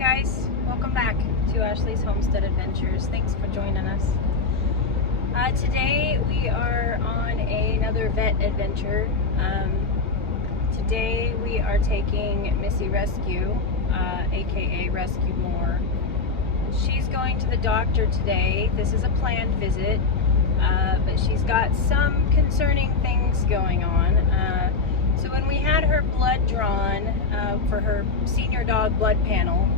guys, welcome back to Ashley's Homestead Adventures. Thanks for joining us. Today we are on another vet adventure. Today we are taking Missy Rescue, aka Rescue More. She's going to the doctor today. This is a planned visit, but she's got some concerning things going on. So when we had her blood drawn for her senior dog blood panel,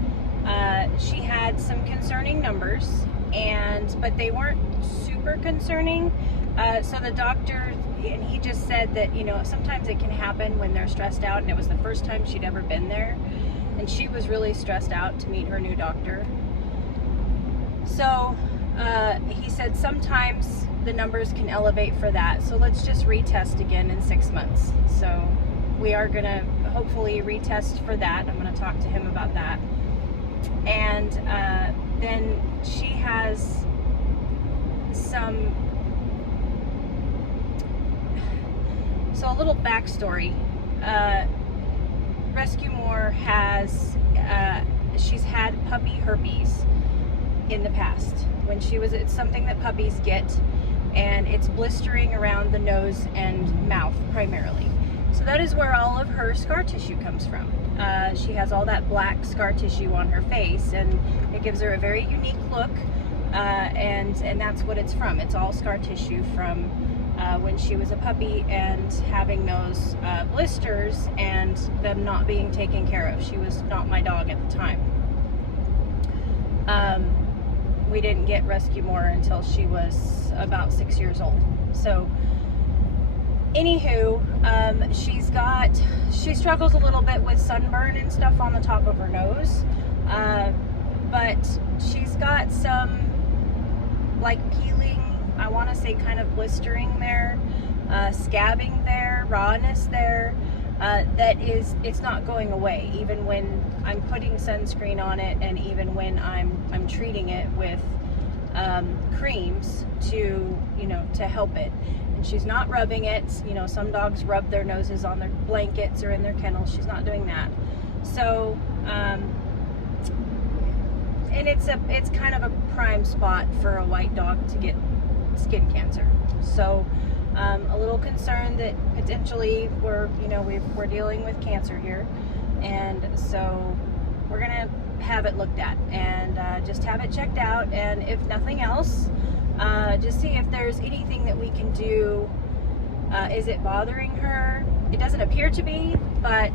she had some concerning numbers, but they weren't super concerning. So the doctor, and he just said that, you know, sometimes it can happen when they're stressed out, and it was the first time she'd ever been there, and she was really stressed out to meet her new doctor. So he said sometimes the numbers can elevate for that, so let's just retest again in 6 months. So we are gonna hopefully retest for that. I'm gonna talk to him about that. And then she has some, so a little backstory. Rescue More has, she's had puppy herpes in the past. When she was, it's something that puppies get, and it's blistering around the nose and mouth primarily. So that is where all of her scar tissue comes from. She has all that black scar tissue on her face, and it gives her a very unique look, and that's what it's from. It's all scar tissue from when she was a puppy and having those blisters and them not being taken care of. She was not my dog at the time. We didn't get Rescue More until she was about 6 years old. So anywho, she struggles a little bit with sunburn and stuff on the top of her nose, but she's got some like peeling, I want to say kind of blistering there, scabbing there, rawness there, it's not going away even when I'm putting sunscreen on it, and even when I'm treating it with creams to, you know, to help it. And she's not rubbing it. You know, some dogs rub their noses on their blankets or in their kennels. She's not doing that. So and it's kind of a prime spot for a white dog to get skin cancer. So a little concerned that potentially we're dealing with cancer here, and so we're gonna have it looked at and just have it checked out, and if nothing else, just see if there's anything that we can do. Is it bothering her? It doesn't appear to be, but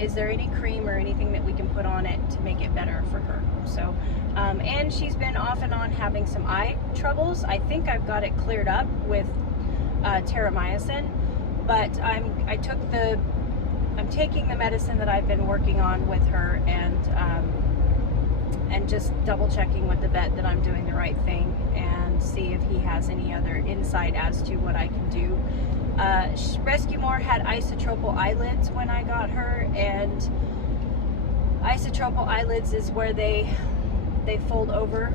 is there any cream or anything that we can put on it to make it better for her? So, and she's been off and on having some eye troubles. I think I've got it cleared up with terramycin, but I'm taking the medicine that I've been working on with her, and just double checking with the vet that I'm doing the right thing, and see if he has any other insight as to what I can do. Rescue More had isotropal eyelids when I got her, and isotropal eyelids is where they fold over,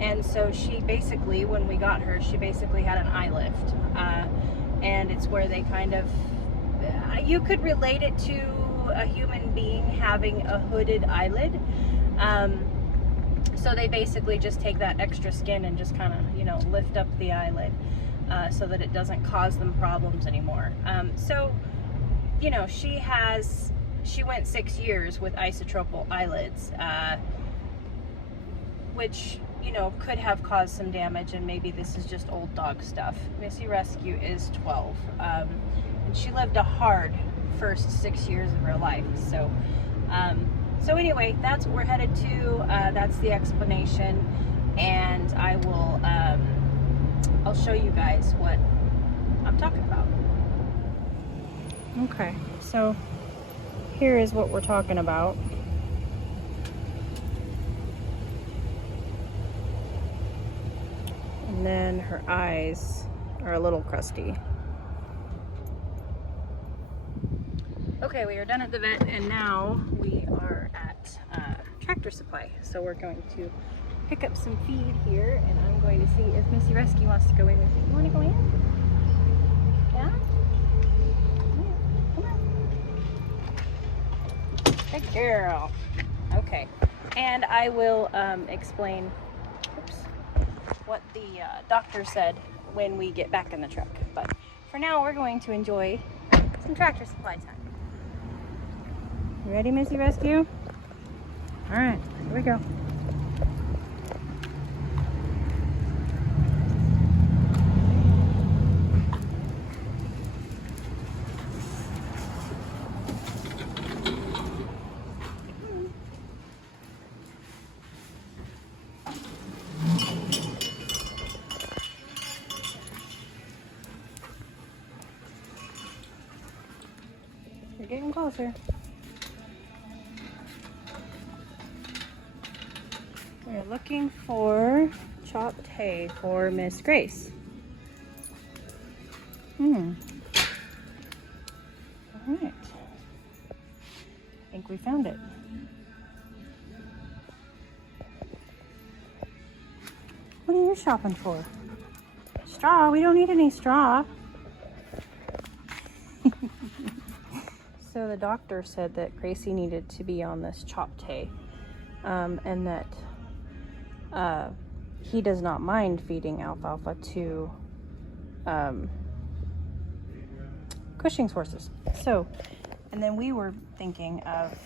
and so she basically, when we got her, she basically had an eye lift, and it's where they kind of, you could relate it to a human being having a hooded eyelid. So they basically just take that extra skin and just kind of, you know, lift up the eyelid so that it doesn't cause them problems anymore. So, you know, she went 6 years with isotropal eyelids, which, you know, could have caused some damage, and maybe this is just old dog stuff. Missy Rescue is 12, and she lived a hard first 6 years of her life. So so anyway, that's what we're headed to. That's the explanation, and I will I'll show you guys what I'm talking about. Okay, so here is what we're talking about. And then her eyes are a little crusty. Okay, we are done at the vet, and now we are at Tractor Supply. So we're going to pick up some feed here, and I'm going to see if Missy Rescue wants to go in with me. You want to go in? Yeah? Come on. Good girl. Okay, and I will explain what the doctor said when we get back in the truck. But for now, we're going to enjoy some Tractor Supply time. You ready, Missy Rescue? All right, here we go. You're getting closer. We're looking for chopped hay for Miss Grace. All right. I think we found it. What are you shopping for? Straw? We don't need any straw. So the doctor said that Gracie needed to be on this chopped hay, and that he does not mind feeding alfalfa to Cushing's horses. So, and then we were thinking of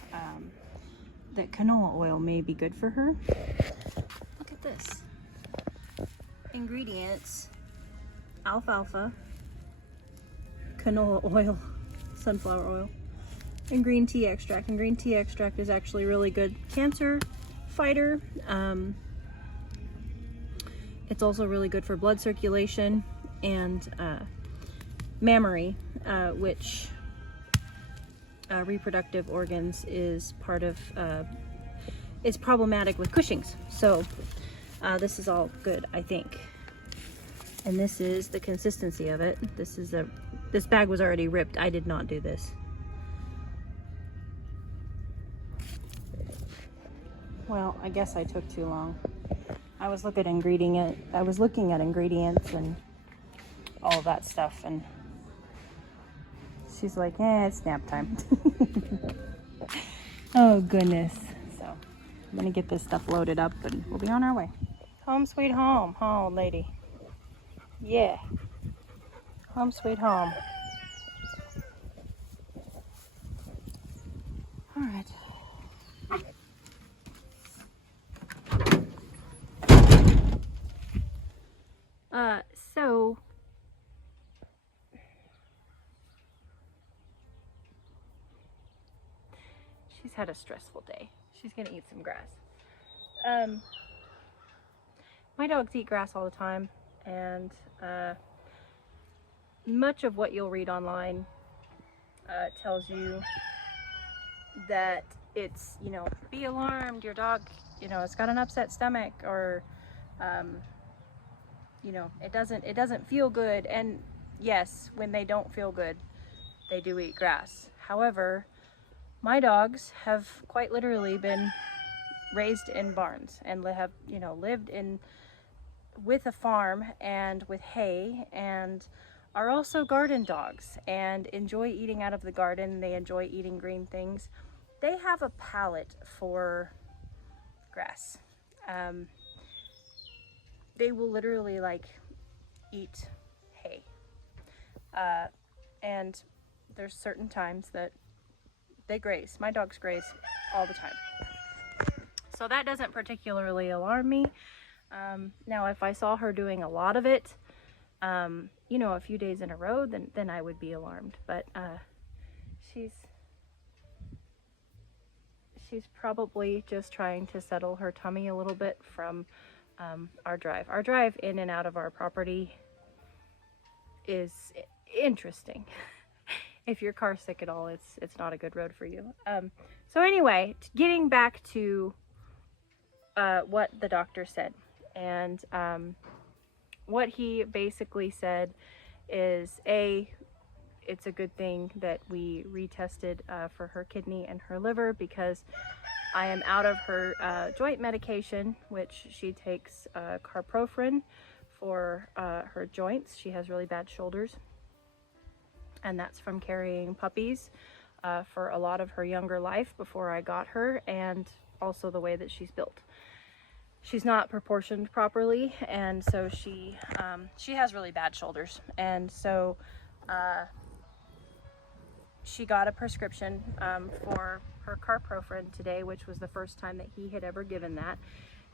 that canola oil may be good for her. Look at this. Ingredients: alfalfa, canola oil, sunflower oil, and green tea extract. And green tea extract is actually really good cancer fighter. It's also really good for blood circulation and mammary, which reproductive organs is part of, is problematic with Cushing's. So this is all good, I think. And this is the consistency of it. This bag was already ripped. I did not do this. Well, I guess I took too long. I was looking at ingredients and all of that stuff, and she's like, it's nap time. Oh goodness. So I'm gonna get this stuff loaded up and we'll be on our way. Home sweet home, old lady. Yeah. Home sweet home. All right. So she's had a stressful day. She's gonna eat some grass. My dogs eat grass all the time, and much of what you'll read online tells you that it's, be alarmed, your dog, it's got an upset stomach, or it doesn't feel good. And yes, when they don't feel good, they do eat grass. However, my dogs have quite literally been raised in barns and have, lived with a farm and with hay, and are also garden dogs and enjoy eating out of the garden. They enjoy eating green things. They have a palate for grass. They will literally eat hay. And there's certain times that they graze. My dogs graze all the time. So that doesn't particularly alarm me. Now, if I saw her doing a lot of it, a few days in a row, then I would be alarmed. But she's probably just trying to settle her tummy a little bit from our drive. Our drive in and out of our property is interesting. If you're car sick at all, it's not a good road for you. So anyway, getting back to what the doctor said, and what he basically said is, it's a good thing that we retested for her kidney and her liver, because I am out of her joint medication, which she takes carprofen for her joints. She has really bad shoulders, and that's from carrying puppies for a lot of her younger life before I got her. And also the way that she's built. She's not proportioned properly, and so she has really bad shoulders, and so she got a prescription for her carprofen today, which was the first time that he had ever given that,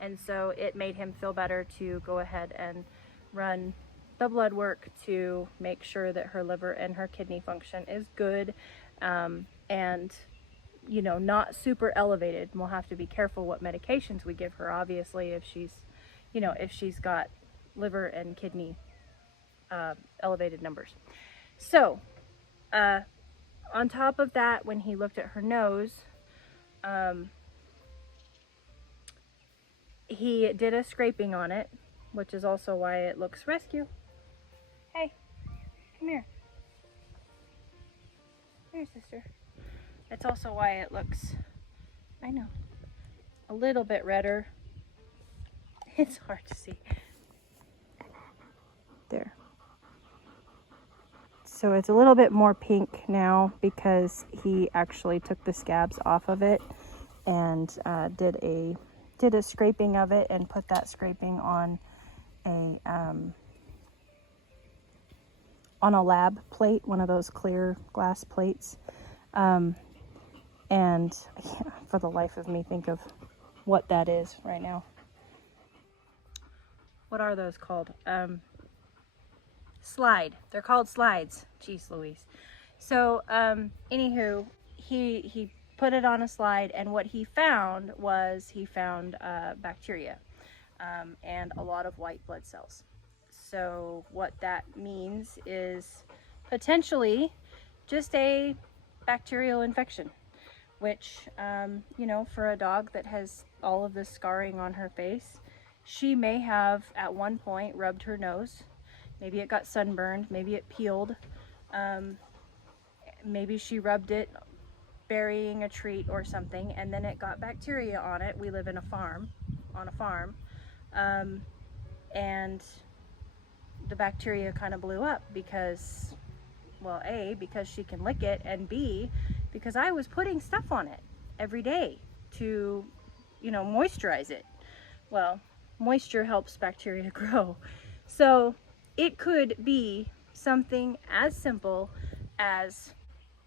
and so it made him feel better to go ahead and run the blood work to make sure that her liver and her kidney function is good, and you know, not super elevated. We'll have to be careful what medications we give her, obviously, if she's, you know, if she's got liver and kidney elevated numbers. So on top of that, when he looked at her nose, he did a scraping on it, which is also why it looks rescue. Hey, come here. Here, sister. It's also why it looks, I know, a little bit redder. It's hard to see. There. So it's a little bit more pink now because he actually took the scabs off of it and did a scraping of it and put that scraping on a lab plate, one of those clear glass plates. And I can't for the life of me think of what that is right now. What are those called? Slide. They're called slides. Jeez Louise. So anywho, he put it on a slide, and what he found was bacteria and a lot of white blood cells. So what that means is potentially just a bacterial infection, which, you know, for a dog that has all of this scarring on her face, she may have at one point rubbed her nose. Maybe it got sunburned, maybe it peeled, maybe she rubbed it burying a treat or something, and then it got bacteria on it. We live on a farm, and the bacteria kind of blew up because, well, A, because she can lick it, and B, because I was putting stuff on it every day to, you know, moisturize it. Well, moisture helps bacteria grow. So it could be something as simple as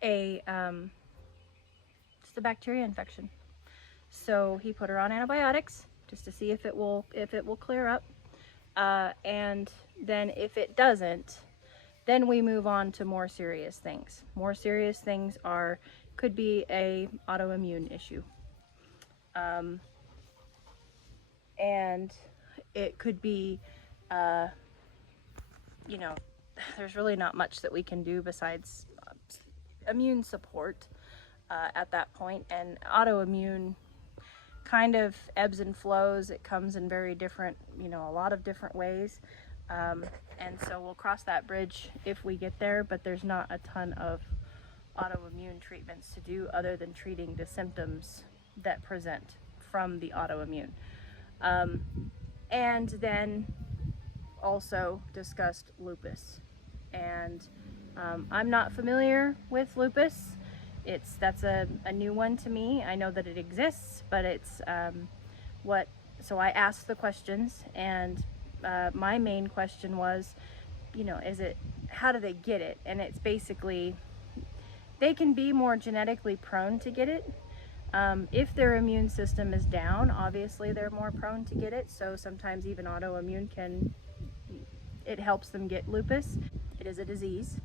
just a bacteria infection. So he put her on antibiotics just to see if it will clear up. And then if it doesn't, then we move on to more serious things. More serious things could be a autoimmune issue. And it could be, you know, there's really not much that we can do besides immune support at that point. And autoimmune kind of ebbs and flows. It comes in very different, you know, a lot of different ways. And so we'll cross that bridge if we get there, but there's not a ton of autoimmune treatments to do other than treating the symptoms that present from the autoimmune. And then also discussed lupus. And I'm not familiar with lupus. That's a new one to me. I know that it exists, but it's so I asked the questions, and my main question was, you know, how do they get it? And it's basically, they can be more genetically prone to get it. If their immune system is down, obviously they're more prone to get it. So sometimes even autoimmune it helps them get lupus. It is a disease,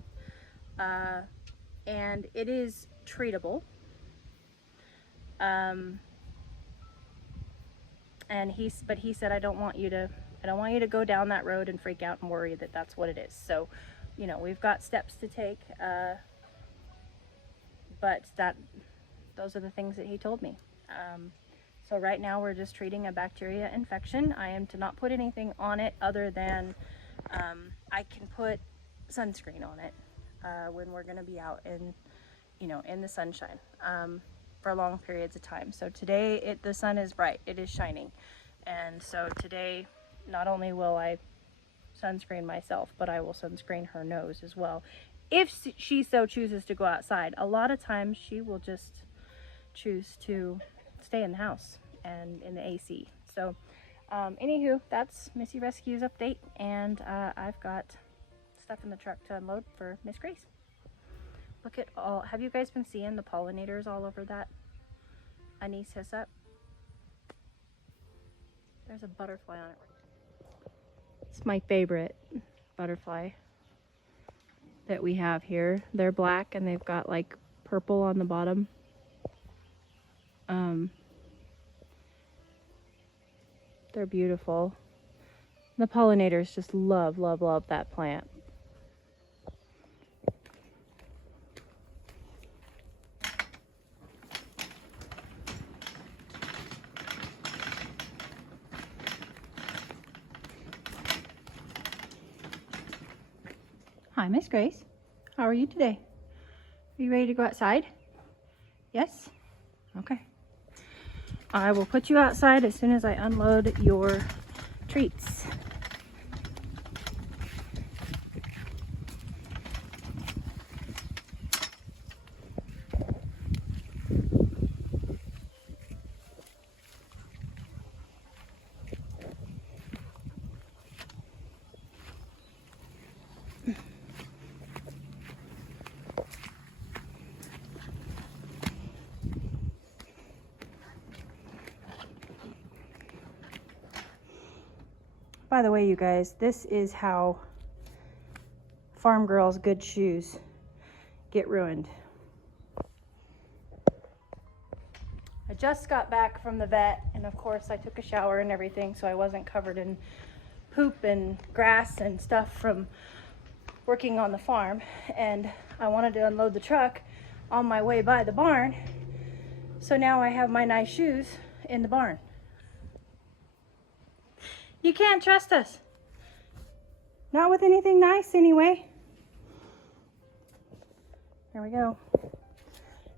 and it is treatable. But he said, I don't want you to go down that road and freak out and worry that that's what it is. So, you know, we've got steps to take, but those are the things that he told me. So right now we're just treating a bacteria infection. I am to not put anything on it other than I can put sunscreen on it when we're going to be out in the sunshine for long periods of time. So today the sun is bright, it is shining, and so today not only will I sunscreen myself, but I will sunscreen her nose as well if she so chooses to go outside. A lot of times she will just choose to stay in the house and in the AC. So anywho, that's Missy Rescue's update, and I've got stuff in the truck to unload for Miss Grace. Look at all, have you guys been seeing the pollinators all over that anise hyssop? There's a butterfly on it. It's my favorite butterfly that we have here. They're black and they've got like purple on the bottom. They're beautiful. The pollinators just love, love, love that plant. Hi, Miss Grace. How are you today? Are you ready to go outside? Yes? Okay. I will put you outside as soon as I unload your treats. By the way, you guys, this is how Farm Girl's good shoes get ruined. I just got back from the vet, and of course I took a shower and everything, so I wasn't covered in poop and grass and stuff from working on the farm. And I wanted to unload the truck on my way by the barn, so now I have my nice shoes in the barn. You can't trust us. Not with anything nice anyway. There we go.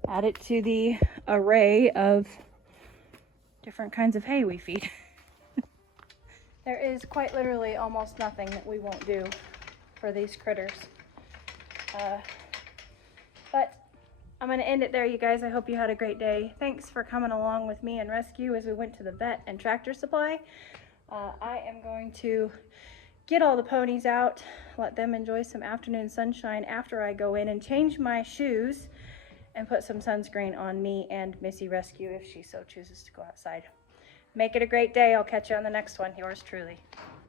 Add it to the array of different kinds of hay we feed. There is quite literally almost nothing that we won't do for these critters. But I'm going to end it there, you guys. I hope you had a great day. Thanks for coming along with me and Rescue as we went to the vet and Tractor Supply. I am going to get all the ponies out, let them enjoy some afternoon sunshine after I go in and change my shoes and put some sunscreen on me and Missy Rescue if she so chooses to go outside. Make it a great day. I'll catch you on the next one. Yours truly.